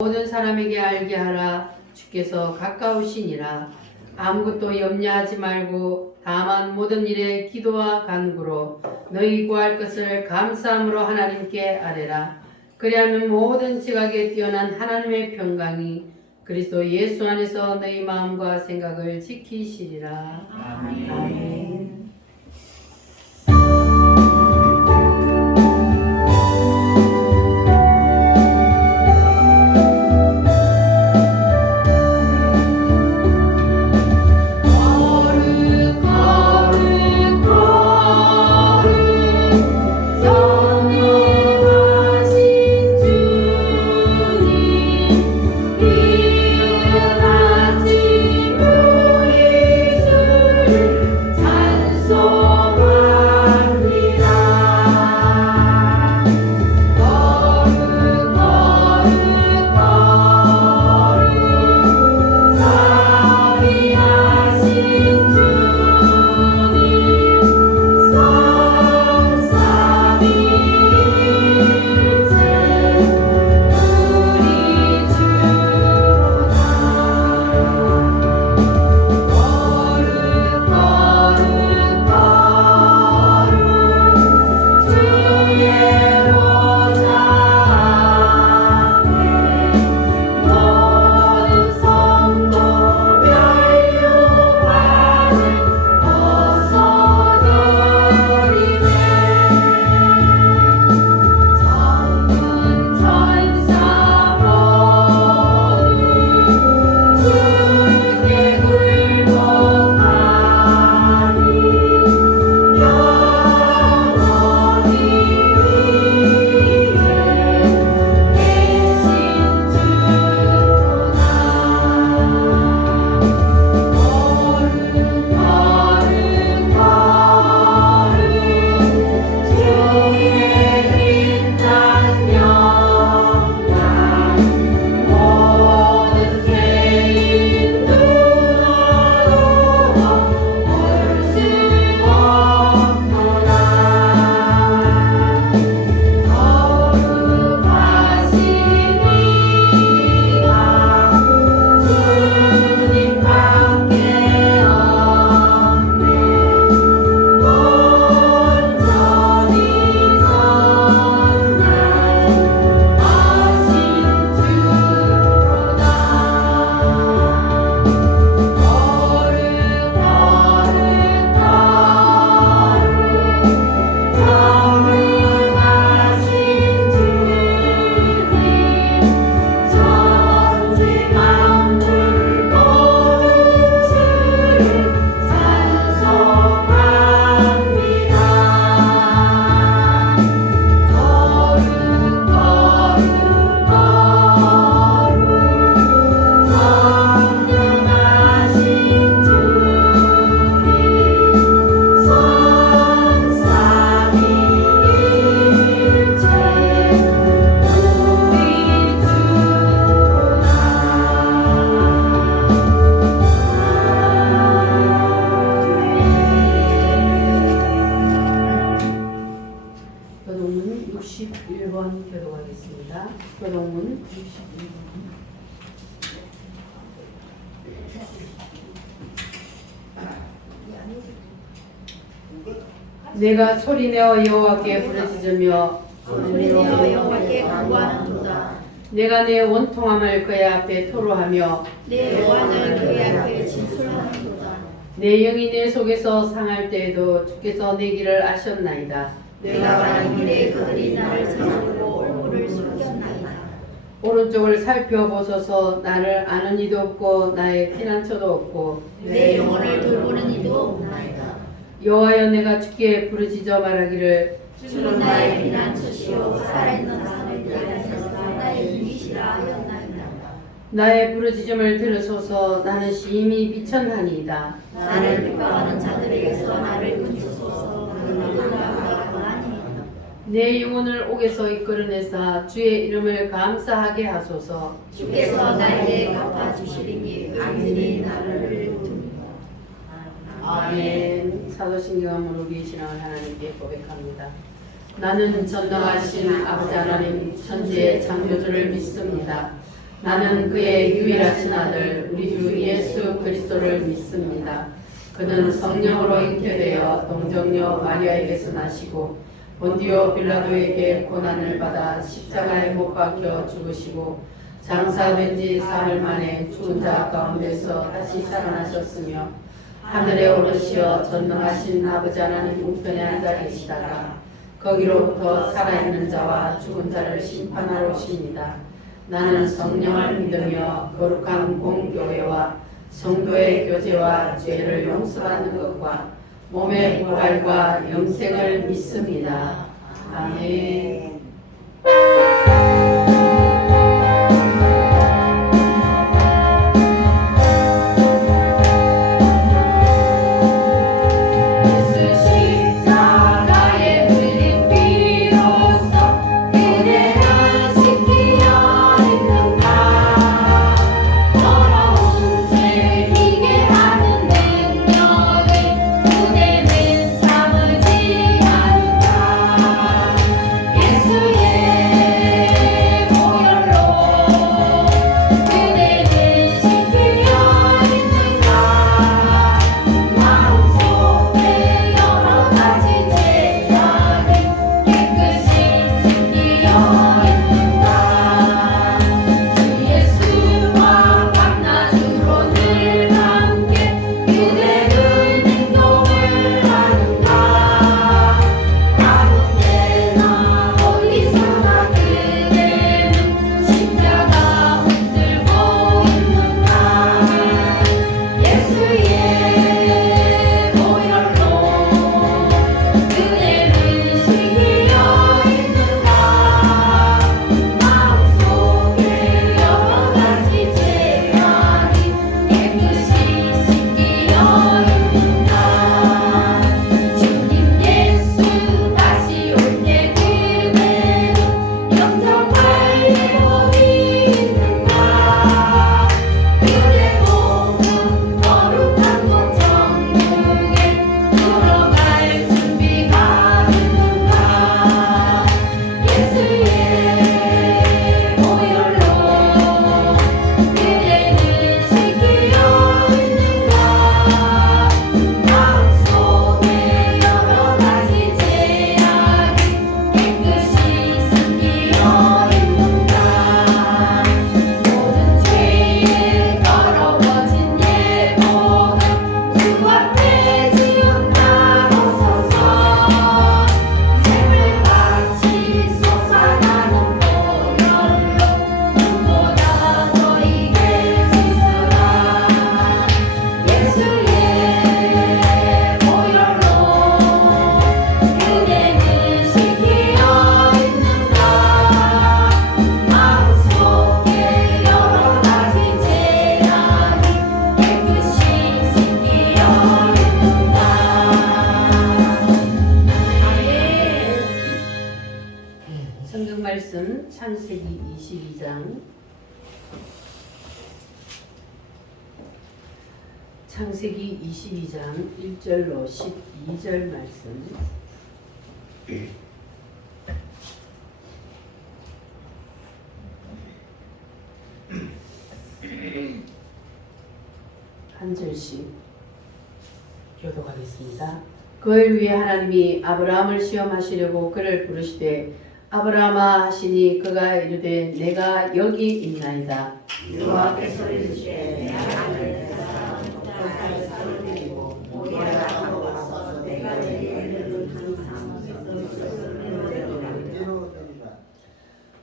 모든 사람에게 알게 하라. 주께서 가까우시니라. 아무것도 염려하지 말고 다만 모든 일에 기도와 간구로 너희 구할 것을 감사함으로 하나님께 아뢰라. 그리하면 모든 지각에 뛰어난 하나님의 평강이 그리스도 예수 안에서 너희 마음과 생각을 지키시리라. 아멘. 아멘. 교동문 61번 교독하겠습니다. 교동문 61번. 내가 소리내어 여호와께 부르짖으며 소리내어 여호와께 간구하는도다. 내가 내 원통함을 그의 앞에 토로하며 내 여호와는 그의 앞에 진술하는도다. 내 영이 내 속에서 상할 때에도 주께서 내 길을 아셨나이다. 내가 가는 길에 그들이 나를 찾으려고 올무를 숨겼나이다. 오른쪽을 살펴보소서. 나를 아는 이도 없고 나의 피난처도 없고 내 영혼을 돌보는 이도 없나이다. 여호와여, 내가 주께 부르짖어 말하기를 주는 나의 피난처시요 살아있는 산을 대하여서 나의 이기시라 하였나이다. 나의 부르짖음을 들으소서. 나는 심히 비천하니이다. 나를 핍박하는 자들에게서 나를 건지소서. 그들과 고난이이다. 내 영혼을 옥에서 이끌어내사 주의 이름을 감사하게 하소서. 주께서 나에게 갚아주시리니 그들이 나를 둡니다. 아멘. 사도신경함으로 우리의 신앙을 하나님께 고백합니다. 나는 전능하신 아버지 하나님 천지의 창조주를 믿습니다. 나는 그의 유일하신 아들 우리 주 예수 그리스도를 믿습니다. 그는 성령으로 잉태되어 동정녀 마리아에게서 나시고 본디오 빌라도에게 고난을 받아 십자가에 못 박혀 죽으시고 장사된 지 사흘 만에 죽은 자 가운데서 다시 살아나셨으며 하늘에 오르시어 전능하신 아버지 하나님 우편에 앉아 계시다가 거기로부터 살아있는 자와 죽은 자를 심판하러 오십니다. 나는 성령을 믿으며 거룩한 공교회와 성도의 교제와 죄를 용서받는 것과 몸의 부활과 영생을 믿습니다. 아멘. 성경 말씀 창세기 22장 창세기 22장 1절로 12절 말씀. 한 절씩 교독하겠습니다. 그를 위해 하나님이 아브라함을 시험하시려고 그를 부르시되 아브라함아 하시니 그가 이르되 내가 여기 있나이다. 여호와께서 이르시되 내 아들 독자의 살을 드리고 모리아라 하고 와서 내가 너희에게 이르는 항상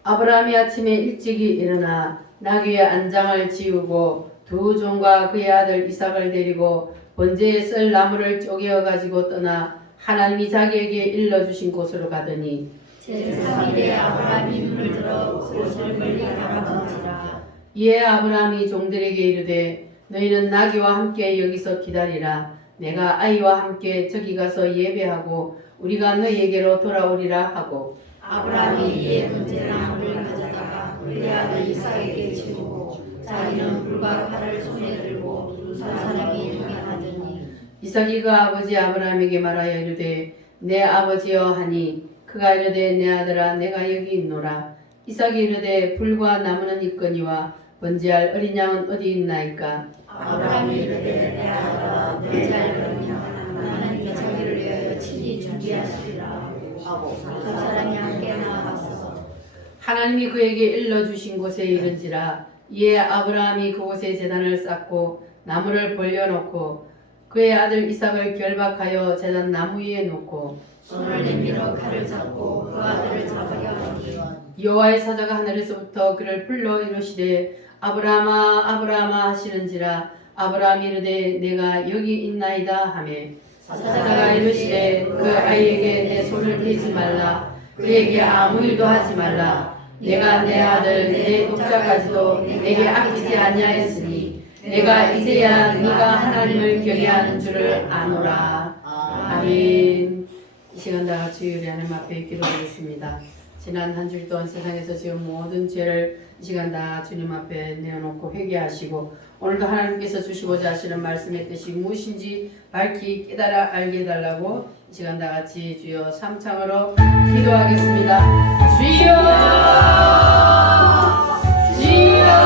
아브라함이 아침에 일찍이 일어나 나귀의 안장을 지우고 두 종과 그의 아들 이삭을 데리고 번제에 쓸 나무를 쪼개어 가지고 떠나 하나님이 자기에게 일러주신 곳으로 가더니 제3일에 아브라함이 눈을 들어 그곳을 멀리 바라보니라. 이에 아브라함이 종들에게 이르되 너희는 나귀와 함께 여기서 기다리라. 내가 아이와 함께 저기 가서 예배하고 우리가 너희에게로 돌아오리라 하고 아브라함이 이에 번제를 나무를 가져다가 그의 아들 이삭에게 지우고 자기는 불과 칼을 손에 들고 두 사람이 동행하더니 이삭이 그 아버지 아브라함에게 말하여 이르되 내 아버지여 하니 그가 이르되 내 아들아 내가 여기 있노라. 이삭이 이르되 불과 나무는 있거니와 번제할 어린 양은 어디 있나이까? 아브라함이 이르되 내 아들아 번제하려면 하나님이 자기를 위하여 친히 준비하시리라 하고 두 사람이 함께 나아갔어. 하나님이 그에게 일러주신 곳에 이른지라 이에 아브라함이 그곳에 제단을 쌓고 나무를 벌려놓고 그의 아들 이삭을 결박하여 제단 나무 위에 놓고 손을 내밀어 칼을 잡고 그 아들을 잡으려 하니 여호와의 사자가 하늘에서부터 그를 불러 이르시되 아브라함아 아브라함아 하시는지라 아브라함이 이르되 내가 여기 있나이다 하매 사자가 이르시되 그 아이에게 내 손을 대지 말라 그에게 아무 일도 하지 말라 내가 내 아들 내 독자까지도 내게 아끼지 아니하였으니 내가 이제야 네가 하나님을 경외하는 줄을 아노라. 아멘. 이 시간 다 같이 우리 하나님 앞에 기도하겠습니다. 지난 한 주일 동안 세상에서 지은 모든 죄를 이 시간 다 주님 앞에 내어놓고 회개하시고 오늘도 하나님께서 주시고자 하시는 말씀의 뜻이 무엇인지 밝히 깨달아 알게 해달라고 이 시간 다 같이 주여 삼창으로 기도하겠습니다. 주여 주여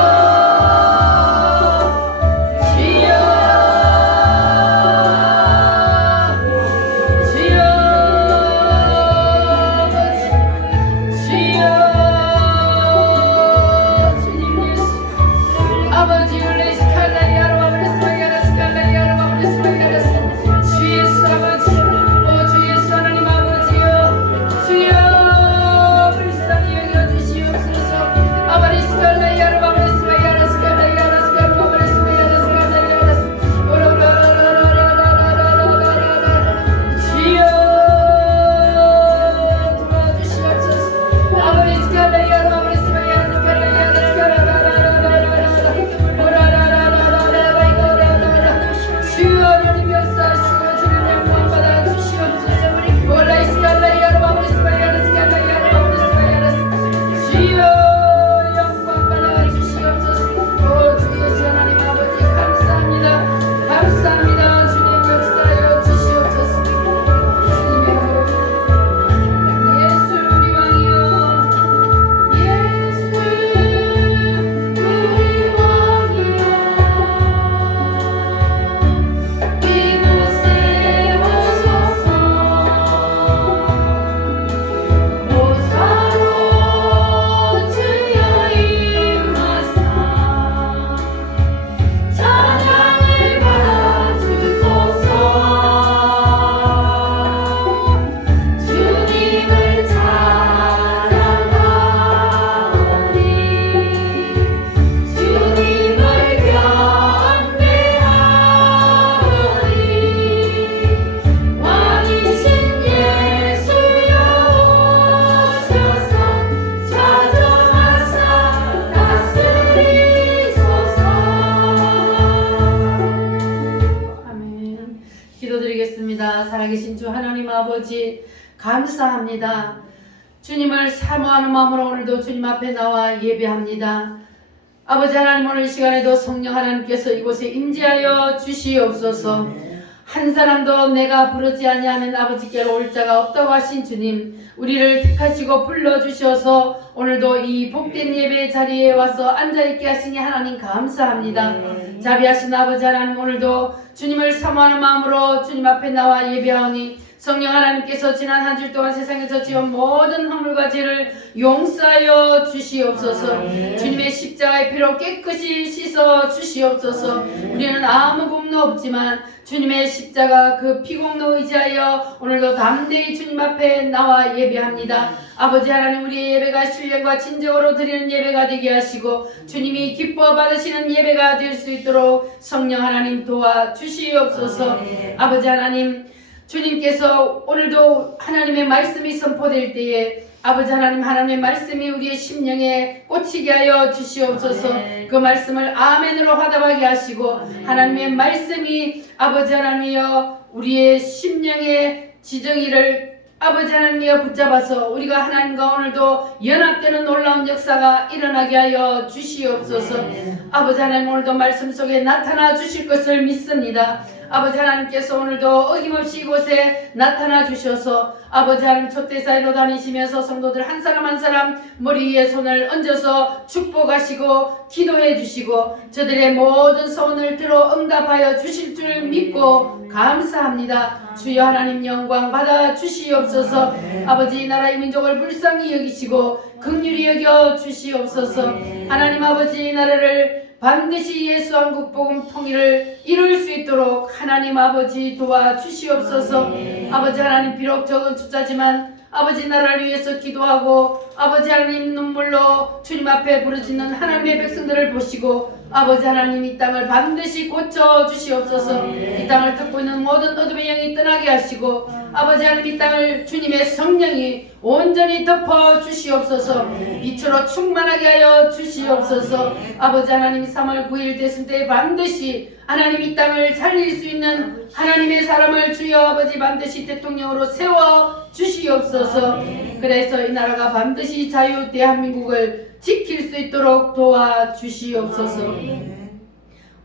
기도드리겠습니다. 살아계신 주 하나님 아버지 감사합니다. 주님을 사모하는 마음으로 오늘도 주님 앞에 나와 예배합니다. 아버지 하나님 오늘 이 시간에도 성령 하나님께서 이곳에 임재하여 주시옵소서. 한 사람도 내가 부르지 아니하면 아버지께로 올 자가 없다고 하신 주님, 우리를 택하시고 불러주셔서 오늘도 이 복된 예배 자리에 와서 앉아있게 하시니 하나님 감사합니다. 자비하신 아버지 하나님 오늘도 주님을 사모하는 마음으로 주님 앞에 나와 예배하오니 성령 하나님께서 지난 한 주 동안 세상에서 지은 모든 허물과 죄를 용서하여 주시옵소서. 주님의 십자가의 피로 깨끗이 씻어 주시옵소서. 우리는 아무 공로 없지만 주님의 십자가 그 피공로 의지하여 오늘도 담대히 주님 앞에 나와 예배합니다. 아버지 하나님 우리의 예배가 신령과 진정으로 드리는 예배가 되게 하시고 주님이 기뻐 받으시는 예배가 될 수 있도록 성령 하나님 도와 주시옵소서. 아버지 하나님 주님께서 오늘도 하나님의 말씀이 선포될 때에 아버지 하나님 하나님의 말씀이 우리의 심령에 꽂히게 하여 주시옵소서. 그 말씀을 아멘으로 화답하게 하시고 하나님의 말씀이 아버지 하나님이여 우리의 심령의 지정이를 아버지 하나님이여 붙잡아서 우리가 하나님과 오늘도 연합되는 놀라운 역사가 일어나게 하여 주시옵소서. 아버지 하나님 오늘도 말씀 속에 나타나 주실 것을 믿습니다. 아버지 하나님께서 오늘도 어김없이 이곳에 나타나 주셔서 아버지 하나님 촛대 사이로 다니시면서 성도들 한 사람 한 사람 머리 위에 손을 얹어서 축복하시고 기도해 주시고 저들의 모든 소원을 들어 응답하여 주실 줄 믿고 감사합니다. 주여 하나님 영광 받아 주시옵소서. 아버지 이 나라 이 민족을 불쌍히 여기시고 긍휼히 여겨 주시옵소서. 하나님 아버지 이 나라를 반드시 예수 한국 복음 통일을 이룰 수 있도록 하나님 아버지 도와주시옵소서. 아버지 하나님 비록 적은 숫자지만 아버지 나라를 위해서 기도하고 아버지 하나님 눈물로 주님 앞에 부르짖는 하나님의 백성들을 보시고 아버지 하나님 이 땅을 반드시 고쳐 주시옵소서. 이 땅을 듣고 있는 모든 어둠의 영이 떠나게 하시고 아버지 하나님 이 땅을 주님의 성령이 온전히 덮어 주시옵소서. 빛으로 충만하게 하여 주시옵소서. 아버지 하나님 3월 9일 됐을 때 반드시 하나님 이 땅을 살릴 수 있는 하나님의 사람을 주여 아버지 반드시 대통령으로 세워 주시옵소서. 그래서 이 나라가 반드시 자유 대한민국을 지킬 수 있도록 도와주시옵소서.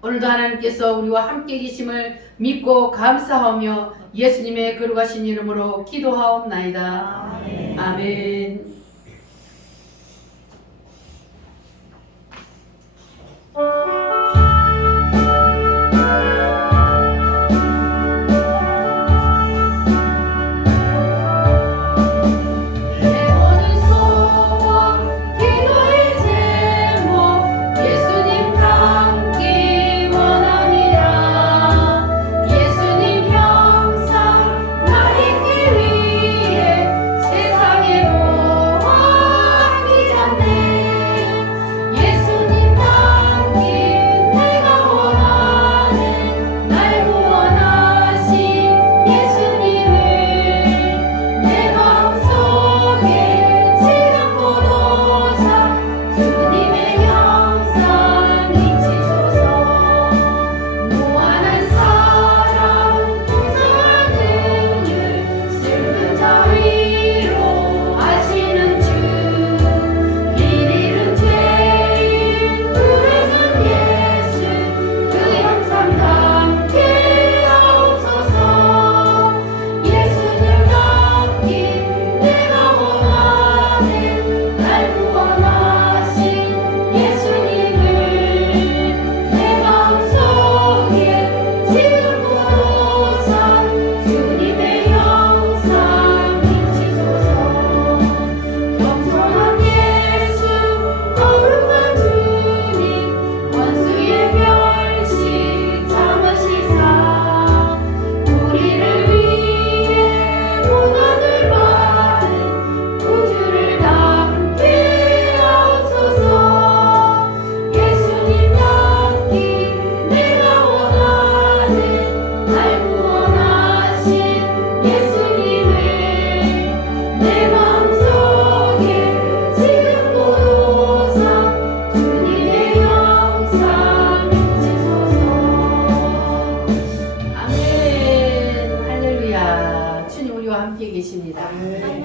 오늘도 하나님께서 우리와 함께 계심을 믿고 감사하며 예수님의 거룩하신 이름으로 기도하옵나이다. 아멘.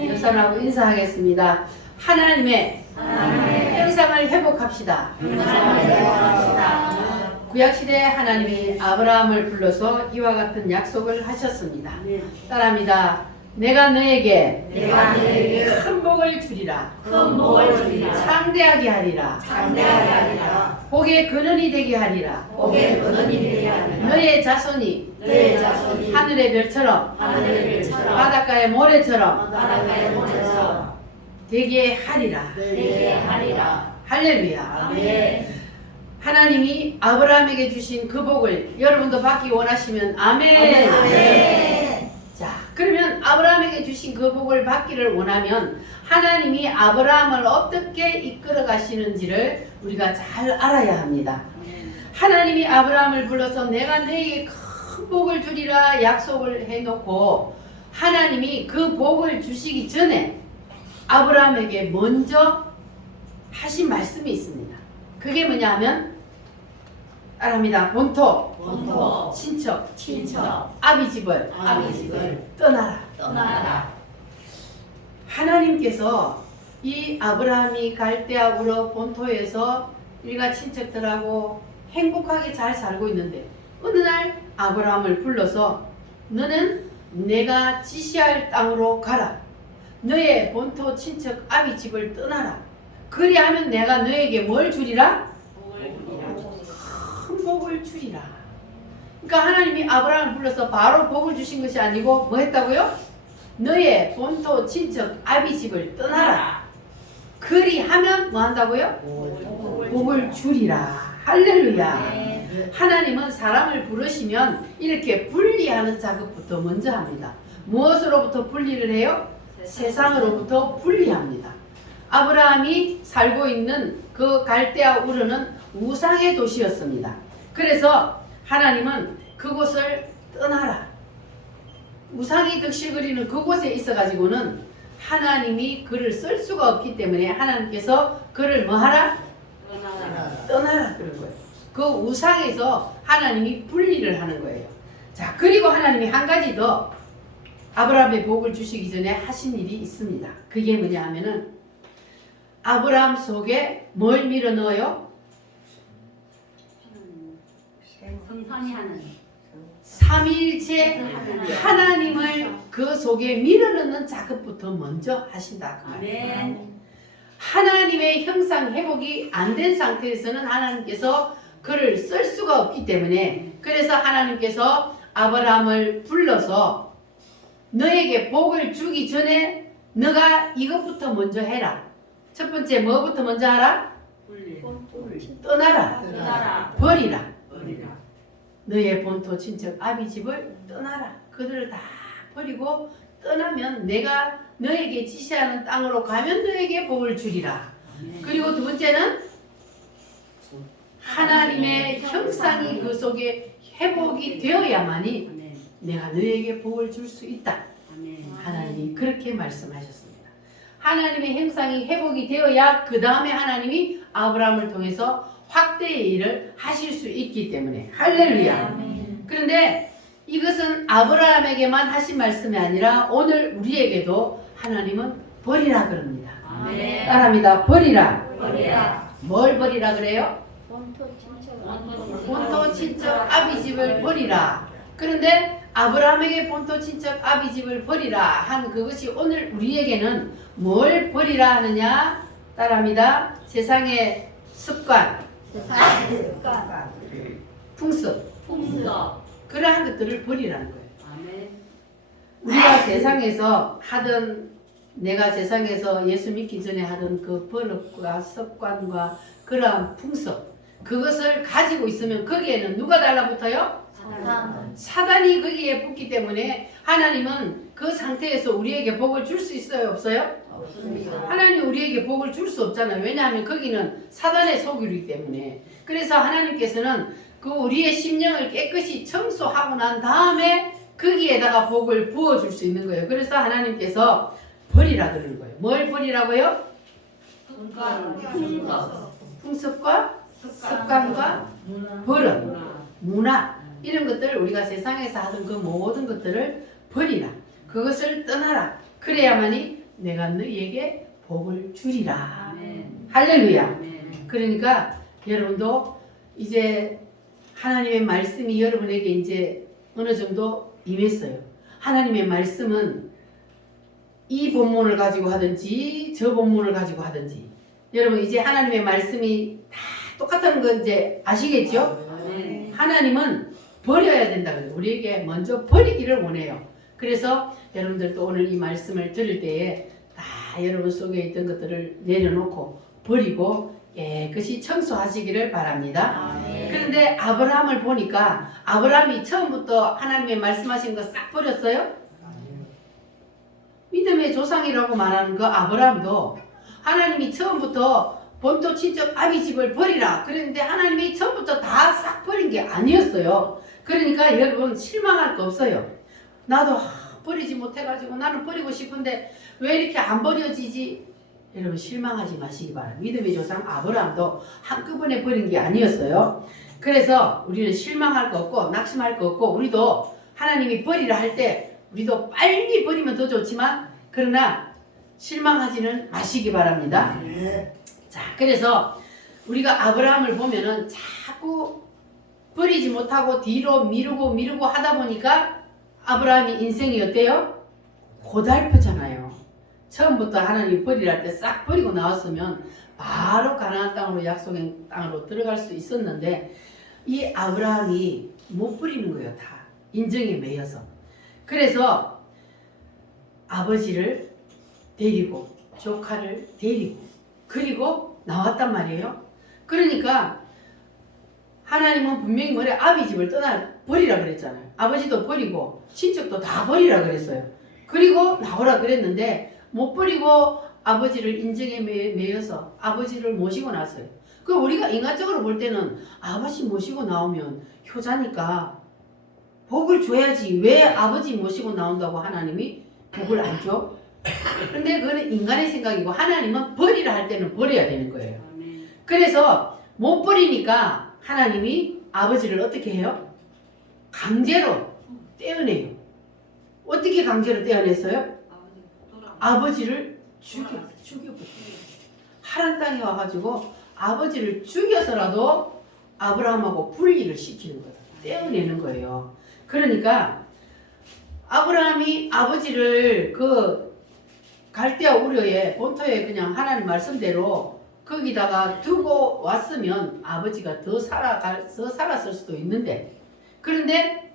옆사람하고 인사하겠습니다. 하나님의 형상을 회복합시다. 구약시대에 하나님이 아브라함을 불러서 이와 같은 약속을 하셨습니다. 따라합니다. 내가 너에게 큰 복을 주리라. 창대하게 하리라. 복의 근원이 되게 하리라. 너의 자손이 하늘의 별처럼 바닷가의 모래처럼 되게 하리라. 할렐루야. 하나님이 아브라함에게 주신 그 복을 여러분도 받기 원하시면 아멘. 자, 그러면 아브라함에게 주신 그 복을 받기를 원하면 하나님이 아브라함을 어떻게 이끌어 가시는지를 우리가 잘 알아야 합니다. 하나님이 아브라함을 불러서 내가 너에게 큰 복을 주리라 약속을 해놓고 하나님이 그 복을 주시기 전에 아브라함에게 먼저 하신 말씀이 있습니다. 그게 뭐냐 하면 따라합니다. 본토, 친척, 아비 집을 떠나라. 하나님께서 이 아브라함이 갈대아 우르 본토에서 일가 친척들하고 행복하게 잘 살고 있는데 어느 날 아브라함을 불러서 너는 내가 지시할 땅으로 가라. 너의 본토 친척 아비 집을 떠나라. 그리하면 내가 너에게 뭘 주리라? 큰 복을 주리라. 그러니까 하나님이 아브라함을 불러서 바로 복을 주신 것이 아니고 뭐 했다고요? 너의 본토 친척 아비 집을 떠나라. 그리하면 뭐 한다고요? 복을 주리라. 할렐루야. 하나님은 사람을 부르시면 이렇게 분리하는 작업부터 먼저 합니다. 무엇으로부터 분리를 해요? 세상으로부터 분리합니다. 아브라함이 살고 있는 그 갈대아 우르는 우상의 도시였습니다. 그래서 하나님은 그곳을 떠나라. 우상이 득실거리는 그곳에 있어가지고는 하나님이 그를 쓸 수가 없기 때문에 하나님께서 그를 뭐하라? 떠나라 그런 거예요. 그 우상에서 하나님이 분리를 하는 거예요. 자, 그리고 하나님이 한 가지 더 아브라함의 복을 주시기 전에 하신 일이 있습니다. 그게 뭐냐 하면은 아브라함 속에 뭘 밀어 넣어요? 성산이 하는 삼위일체 하나님을 그 속에 밀어 넣는 작업부터 먼저 하신다. 그 말이에요. 아멘. 하나님의 형상 회복이 안 된 상태에서는 하나님께서 그를 쓸 수가 없기 때문에 그래서 하나님께서 아브라함을 불러서 너에게 복을 주기 전에 너가 이것부터 먼저 해라. 첫 번째 뭐부터 먼저 하라? 떠나라. 떠나라. 버리라. 너의 본토 친척 아비 집을 떠나라. 그들을 다 버리고 떠나면 내가 너에게 지시하는 땅으로 가면 너에게 복을 주리라. 그리고 두 번째는 하나님의 형상이 그 속에 회복이 되어야만이 내가 너에게 복을 줄 수 있다. 하나님이 그렇게 말씀하셨습니다. 하나님의 형상이 회복이 되어야 그 다음에 하나님이 아브라함을 통해서 확대의 일을 하실 수 있기 때문에 할렐루야. 그런데 이것은 아브라함에게만 하신 말씀이 아니라 오늘 우리에게도 하나님은 버리라 그럽니다. 따라합니다. 버리라. 뭘 버리라 그래요? 본토 친척 아비 집을 버리라. 그런데 아브라함에게 본토 친척 아비 집을 버리라 한 그것이 오늘 우리에게는 뭘 버리라 하느냐? 따라합니다. 세상의 습관, 풍습, 그러한 것들을 버리라는 거예요. 우리가 세상에서 하던 내가 세상에서 예수 믿기 전에 하던 그 버릇과 습관과 그러한 풍습 그것을 가지고 있으면 거기에는 누가 달라붙어요? 사단이 거기에 붙기 때문에 하나님은 그 상태에서 우리에게 복을 줄 수 있어요? 없어요? 없습니다. 하나님 우리에게 복을 줄 수 없잖아요. 왜냐하면 거기는 사단의 소굴이기 때문에. 그래서 하나님께서는 그 우리의 심령을 깨끗이 청소하고 난 다음에 거기에다가 복을 부어줄 수 있는 거예요. 그래서 하나님께서 버리라 그러는 거예요. 뭘 버리라고요? 풍습과 습관과 버릇, 문화 이런 것들 우리가 세상에서 하던 그 모든 것들을 버리라. 그것을 떠나라. 그래야만이 내가 너희에게 복을 주리라. 할렐루야. 그러니까 여러분도 이제 하나님의 말씀이 여러분에게 이제 어느 정도 임했어요. 하나님의 말씀은 이 본문을 가지고 하든지 저 본문을 가지고 하든지 여러분 이제 하나님의 말씀이 다 똑같은 거 이제 아시겠죠? 하나님은 버려야 된다고요. 우리에게 먼저 버리기를 원해요. 그래서 여러분들도 오늘 이 말씀을 들을 때에 다 여러분 속에 있던 것들을 내려놓고 버리고 깨끗이 청소하시기를 바랍니다. 그런데 아브라함을 보니까 아브라함이 처음부터 하나님의 말씀하신 거 싹 버렸어요? 믿음의 조상이라고 말하는 그 아브라함도 하나님이 처음부터 본토 친척 아비 집을 버리라 그랬는데 하나님이 처음부터 다 싹 버린 게 아니었어요. 그러니까 여러분 실망할 거 없어요. 나도 버리지 못해가지고 나는 버리고 싶은데 왜 이렇게 안 버려지지? 여러분 실망하지 마시기 바랍니다. 믿음의 조상 아브라함도 한꺼번에 버린 게 아니었어요. 그래서 우리는 실망할 거 없고 낙심할 거 없고 우리도 하나님이 버리라 할 때 우리도 빨리 버리면 더 좋지만 그러나 실망하지는 마시기 바랍니다. 자, 그래서 우리가 아브라함을 보면은 자꾸 버리지 못하고 뒤로 미루고 하다 보니까 아브라함이 인생이 어때요? 고달프잖아요. 처음부터 하나님이 버리라 할 때 싹 버리고 나왔으면 바로 가나안 땅으로 약속의 땅으로 들어갈 수 있었는데 이 아브라함이 못 버리는 거예요. 다 인정에 매여서. 그래서 아버지를 데리고 조카를 데리고 그리고 나왔단 말이에요. 그러니까 하나님은 분명히 뭐래? 아비 집을 버리라 그랬잖아요. 아버지도 버리고 친척도 다 버리라 그랬어요. 그리고 나오라 그랬는데 못 버리고 아버지를 인정에 매여서 아버지를 모시고 났어요. 그 우리가 인간적으로 볼 때는 아버지 모시고 나오면 효자니까 복을 줘야지 왜 아버지 모시고 나온다고 하나님이 복을 안 줘? 근데 그거는 인간의 생각이고 하나님은 버리라 할 때는 버려야 되는 거예요. 그래서 못 버리니까 하나님이 아버지를 어떻게 해요? 강제로 떼어내요. 어떻게 강제로 떼어냈어요? 아버지를 죽여버려요. 하란 땅에 와가지고 아버지를 죽여서라도 아브라함하고 분리를 시키는 거예요. 떼어내는 거예요. 그러니까 아브라함이 아버지를 그 갈대아 우르에 본토에 그냥 하나님 말씀대로 거기다가 두고 왔으면 아버지가 더 살았을 수도 있는데 그런데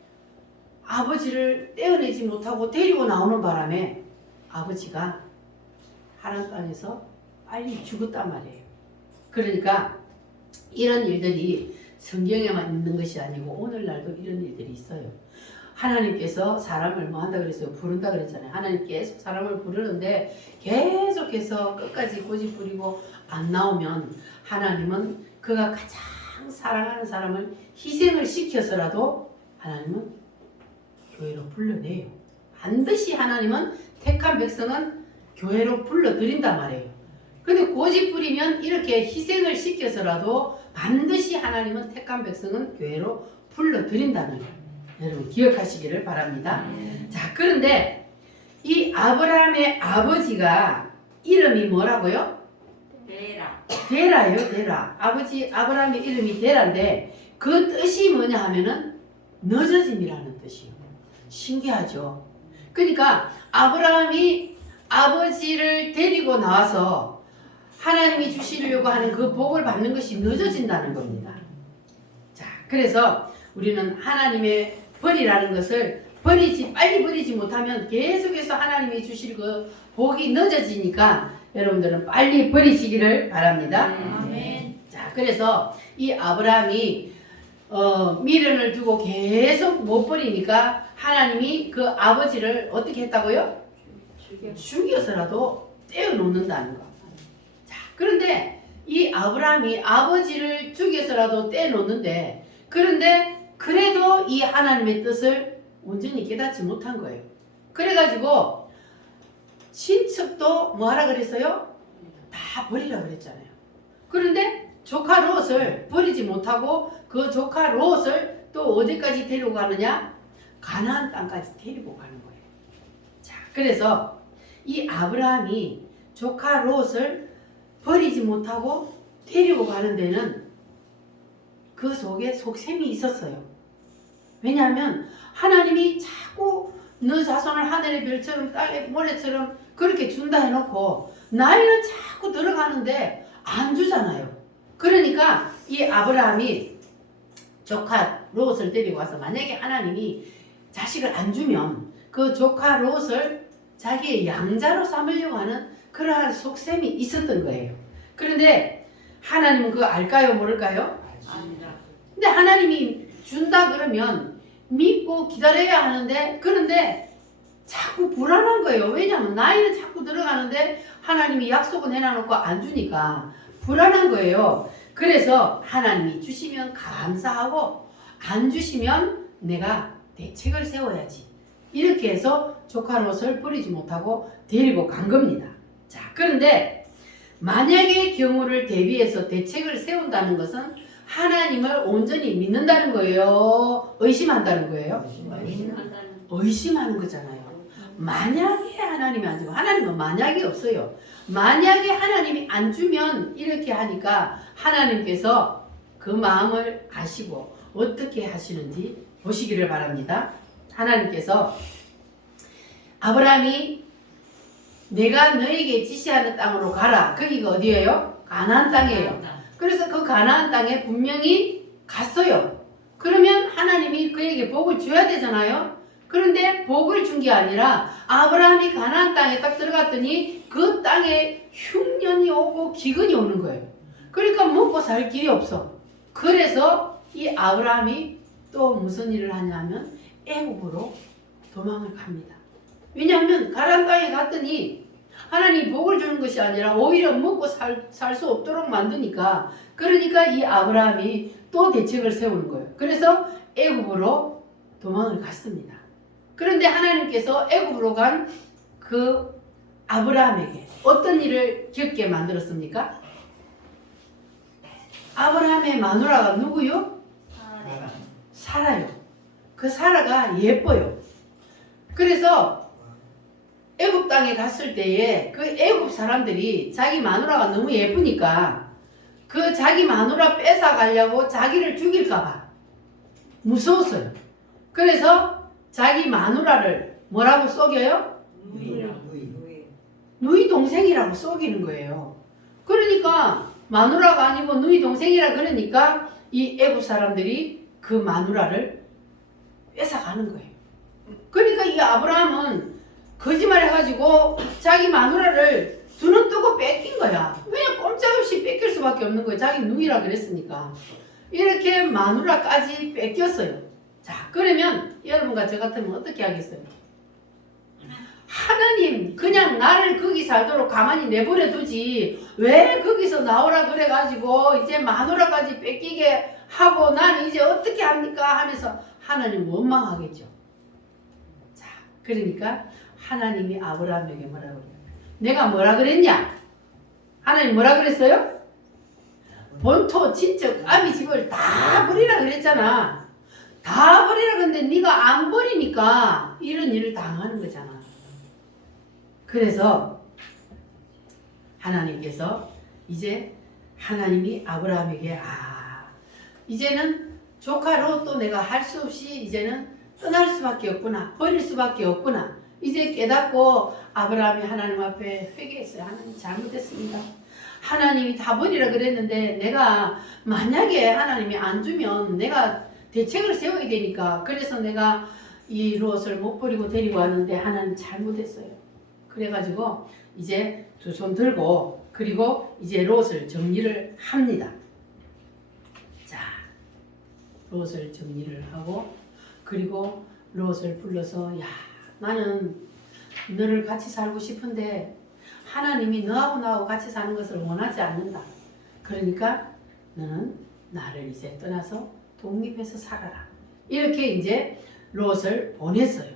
아버지를 떼어내지 못하고 데리고 나오는 바람에 아버지가 하란 땅에서 빨리 죽었단 말이에요. 그러니까 이런 일들이 성경에만 있는 것이 아니고 오늘날도 이런 일들이 있어요. 하나님께서 사람을 뭐 한다 그랬어요? 부른다 그랬잖아요. 하나님 계속 사람을 부르는데 계속해서 끝까지 고집 부리고 안 나오면 하나님은 그가 가장 사랑하는 사람을 희생을 시켜서라도 하나님은 교회로 불러내요. 반드시 하나님은 택한 백성은 교회로 불러들인단 말이에요. 근데 고집 부리면 이렇게 희생을 시켜서라도 반드시 하나님은 택한 백성은 교회로 불러들인다는 거예요. 여러분 기억하시기를 바랍니다. 자, 그런데 이 아브라함의 아버지가 이름이 뭐라고요? 데라예요. 데라. 아버지 아브라함의 이름이 데라인데 그 뜻이 뭐냐 하면은 늦어짐이라는 뜻이에요. 신기하죠. 그러니까 아브라함이 아버지를 데리고 나와서 하나님이 주시려고 하는 그 복을 받는 것이 늦어진다는 겁니다. 자, 그래서 우리는 하나님의 벌이라는 것을 빨리 버리지 못하면 계속해서 하나님이 주실 그 복이 늦어지니까 여러분들은 빨리 버리시기를 바랍니다. 아멘. 자, 그래서 이 아브라함이 미련을 두고 계속 못 버리니까 하나님이 그 아버지를 어떻게 했다고요? 죽여서라도 떼어놓는다는 거. 자, 그런데 이 아브라함이 아버지를 죽여서라도 떼어놓는데 그런데 그래도 이 하나님의 뜻을 온전히 깨닫지 못한 거예요. 그래가지고 친척도 뭐하라 그랬어요? 다 버리라 그랬잖아요. 그런데 조카 롯을 버리지 못하고 그 조카 롯을 또 어디까지 데리고 가느냐? 가나안 땅까지 데리고 가는 거예요. 자, 그래서 이 아브라함이 조카 롯을 버리지 못하고 데리고 가는 데는 그 속에 속셈이 있었어요. 왜냐하면 하나님이 자꾸 너 자손을 하늘의 별처럼 땅의 모래처럼 그렇게 준다 해놓고 나이는 자꾸 들어가는데 안 주잖아요. 그러니까 이 아브라함이 조카 롯을 데리고 와서 만약에 하나님이 자식을 안 주면 그 조카 롯을 자기의 양자로 삼으려고 하는 그러한 속셈이 있었던 거예요. 그런데 하나님은 그거 알까요? 모를까요? 근데 하나님이 준다 그러면 믿고 기다려야 하는데 그런데 자꾸 불안한 거예요. 왜냐하면 나이는 자꾸 들어가는데 하나님이 약속은 해놔놓고 안 주니까 불안한 거예요. 그래서 하나님이 주시면 감사하고 안 주시면 내가 대책을 세워야지. 이렇게 해서 조카 롯을 버리지 못하고 데리고 간 겁니다. 자, 그런데 만약의 경우를 대비해서 대책을 세운다는 것은 하나님을 온전히 믿는다는 거예요? 의심한다는 거예요? 의심하는 거잖아요. 만약에 하나님이 안 주면 하나님은 만약이 없어요. 만약에 하나님이 안 주면 이렇게 하니까 하나님께서 그 마음을 아시고 어떻게 하시는지 보시기를 바랍니다. 하나님께서 아브라함이 내가 너에게 지시하는 땅으로 가라. 거기가 어디예요? 가나안 땅이에요. 그래서 그 가나안 땅에 분명히 갔어요. 그러면 하나님이 그에게 복을 줘야 되잖아요. 그런데 복을 준 게 아니라 아브라함이 가나안 땅에 딱 들어갔더니 그 땅에 흉년이 오고 기근이 오는 거예요. 그러니까 먹고 살 길이 없어. 그래서 이 아브라함이 또 무슨 일을 하냐면 애굽으로 도망을 갑니다. 왜냐하면 가나안 땅에 갔더니 하나님이 복을 주는 것이 아니라 오히려 먹고 살 수 없도록 만드니까, 그러니까 이 아브라함이 또 대책을 세우는 거예요. 그래서 애굽으로 도망을 갔습니다. 그런데 하나님께서 애굽으로 간 그 아브라함에게 어떤 일을 겪게 만들었습니까? 아브라함의 마누라가 누구요? 사라요. 그 사라가 예뻐요. 그래서 애굽 땅에 갔을 때에 그 애굽 사람들이 자기 마누라가 너무 예쁘니까 그 자기 마누라 뺏어 가려고 자기를 죽일까봐 무서웠어요. 그래서 자기 마누라를 뭐라고 속여요? 누이 동생이라고 속이는 거예요. 그러니까 마누라가 아니고 누이 동생이라 그러니까 이 애굽 사람들이 그 마누라를 뺏어가는 거예요. 그러니까 이 아브라함은 거짓말 해가지고 자기 마누라를 두 눈 뜨고 뺏긴 거야. 그냥 꼼짝없이 뺏길 수밖에 없는 거예요. 자기 누이라 그랬으니까. 이렇게 마누라까지 뺏겼어요. 자, 그러면 여러분과 저 같으면 어떻게 하겠어요? 하나님 그냥 나를 거기 살도록 가만히 내버려 두지 왜 거기서 나오라 그래가지고 이제 마누라까지 뺏기게 하고 난 이제 어떻게 합니까? 하면서 하나님 원망하겠죠. 자, 그러니까 하나님이 아브라함에게 뭐라고 그래요? 내가 뭐라 그랬냐? 하나님 뭐라 그랬어요? 본토 친척 아비 집을 다 버리라 그랬잖아. 다 버리라 근데 네가 안 버리니까 이런 일을 당하는 거잖아. 그래서 하나님께서 이제 하나님이 아브라함에게 이제는 조카로 또 내가 할 수 없이 이제는 떠날 수밖에 없구나. 버릴 수밖에 없구나. 이제 깨닫고 아브라함이 하나님 앞에 회개했어요. 하나님 잘못했습니다. 하나님이 다 버리라 그랬는데 내가 만약에 하나님이 안 주면 내가 대책을 세워야 되니까 그래서 내가 이 롯을 못 버리고 데리고 왔는데 하나님 잘못했어요. 그래가지고 이제 두 손 들고 그리고 이제 롯을 정리를 합니다. 자, 롯을 정리를 하고 그리고 롯을 불러서 야 나는 너를 같이 살고 싶은데 하나님이 너하고 나하고 같이 사는 것을 원하지 않는다. 그러니까 너는 나를 이제 떠나서 독립해서 살아라. 이렇게 이제 롯을 보냈어요.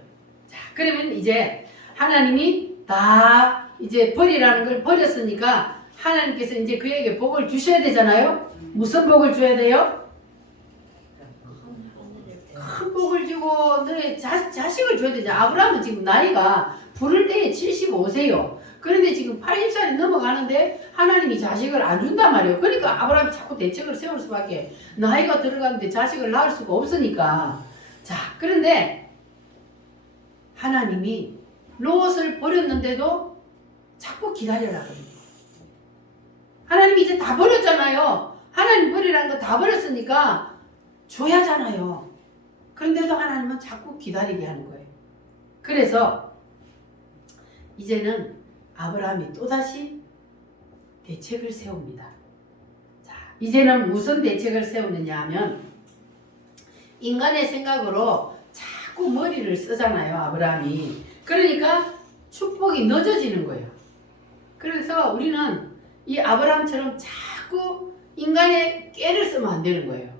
자, 그러면 이제 하나님이 다 이제 버리라는 걸 버렸으니까 하나님께서 이제 그에게 복을 주셔야 되잖아요. 무슨 복을 줘야 돼요? 큰 복을 주고 너의 자식을 줘야 되죠. 아브라함은 지금 나이가 부를 때에 75세요. 그런데 지금 80살이 넘어가는데 하나님이 자식을 안 준단 말이에요. 그러니까 아브라함이 자꾸 대책을 세울 수밖에, 나이가 들어가는데 자식을 낳을 수가 없으니까. 자, 그런데 하나님이 롯을 버렸는데도 자꾸 기다려라 그래요. 하나님이 이제 다 버렸잖아요. 하나님 버리라는 거 다 버렸으니까 줘야잖아요. 그런데도 하나님은 자꾸 기다리게 하는 거예요. 그래서 이제는 아브라함이 또다시 대책을 세웁니다. 자, 이제는 무슨 대책을 세우느냐 하면 인간의 생각으로 자꾸 머리를 쓰잖아요. 아브라함이. 그러니까 축복이 늦어지는 거예요. 그래서 우리는 이 아브라함처럼 자꾸 인간의 깨를 쓰면 안 되는 거예요.